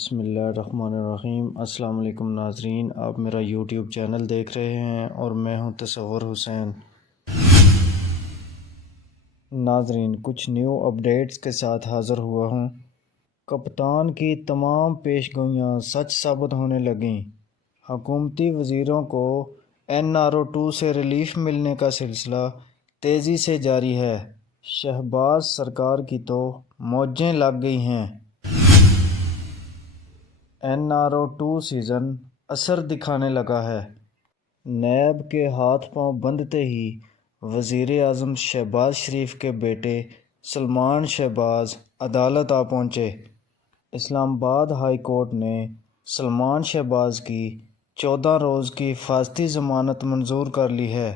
بسم اللہ الرحمن الرحیم۔ السلام علیکم ناظرین، آپ میرا یوٹیوب چینل دیکھ رہے ہیں اور میں ہوں تصور حسین۔ ناظرین، کچھ نیو اپڈیٹس کے ساتھ حاضر ہوا ہوں۔ کپتان کی تمام پیش گوئیاں سچ ثابت ہونے لگیں۔ حکومتی وزیروں کو NRO2 سے ریلیف ملنے کا سلسلہ تیزی سے جاری ہے۔ شہباز سرکار کی تو موجیں لگ گئی ہیں۔ NRO2 سیزن اثر دکھانے لگا ہے۔ نیب کے ہاتھ پاؤں بندھتے ہی وزیر اعظم شہباز شریف کے بیٹے سلمان شہباز عدالت آ پہنچے۔ اسلام آباد ہائی کورٹ نے سلمان شہباز کی 14 روز کی حفاظتی ضمانت منظور کر لی ہے۔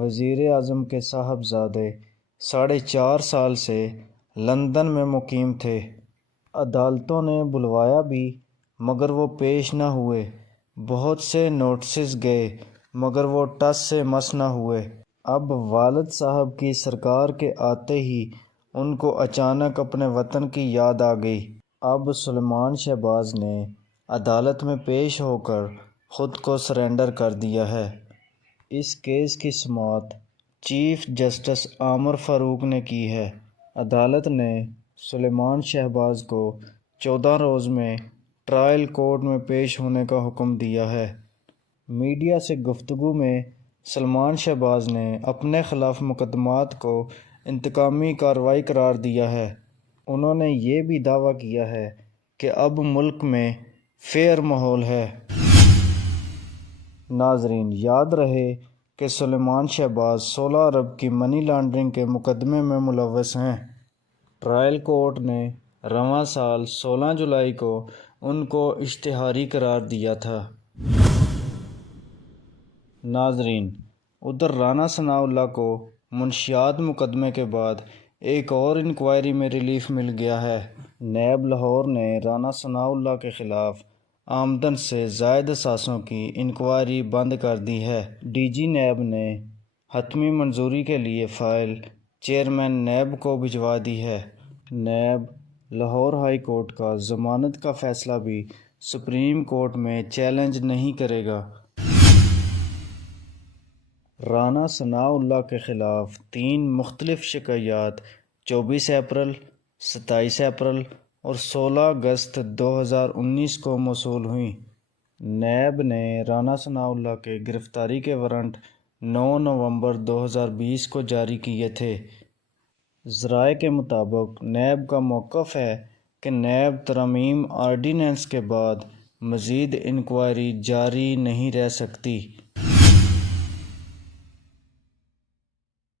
وزیر اعظم کے صاحبزادے 4.5 سال سے لندن میں مقیم تھے۔ عدالتوں نے بلوایا بھی مگر وہ پیش نہ ہوئے۔ بہت سے نوٹسز گئے مگر وہ ٹس سے مس نہ ہوئے۔ اب والد صاحب کی سرکار کے آتے ہی ان کو اچانک اپنے وطن کی یاد آ گئی۔ اب سلمان شہباز نے عدالت میں پیش ہو کر خود کو سرنڈر کر دیا ہے۔ اس کیس کی سماعت چیف جسٹس عامر فاروق نے کی ہے۔ عدالت نے سلمان شہباز کو 14 روز میں ٹرائل کورٹ میں پیش ہونے کا حکم دیا ہے۔ میڈیا سے گفتگو میں سلمان شہباز نے اپنے خلاف مقدمات کو انتقامی کارروائی قرار دیا ہے۔ انہوں نے یہ بھی دعویٰ کیا ہے کہ اب ملک میں فیئر ماحول ہے۔ ناظرین، یاد رہے کہ سلمان شہباز 16 ارب کی منی لانڈرنگ کے مقدمے میں ملوث ہیں۔ ٹرائل کورٹ نے رواں سال 16 جولائی کو ان کو اشتہاری قرار دیا تھا۔ ناظرین، ادھر رانا ثناءاللہ کو منشیات مقدمے کے بعد ایک اور انکوائری میں ریلیف مل گیا ہے۔ نیب لاہور نے رانا ثناءاللہ کے خلاف آمدن سے زائد اثاثوں کی انکوائری بند کر دی ہے۔ DG نیب نے حتمی منظوری کے لیے فائل چیئرمین نیب کو بھجوا دی ہے۔ نیب لاہور ہائی کورٹ کا ضمانت کا فیصلہ بھی سپریم کورٹ میں چیلنج نہیں کرے گا۔ رانا ثناءاللہ کے خلاف 3 مختلف شکایات 24 اپریل، 27 اپریل اور 16 اگست 2019 کو موصول ہوئیں۔ نیب نے رانا ثناءاللہ کے گرفتاری کے وارنٹ 9 نومبر 2020 کو جاری کیے تھے۔ ذرائع کے مطابق نیب کا موقف ہے کہ نیب ترامیم آرڈیننس کے بعد مزید انکوائری جاری نہیں رہ سکتی۔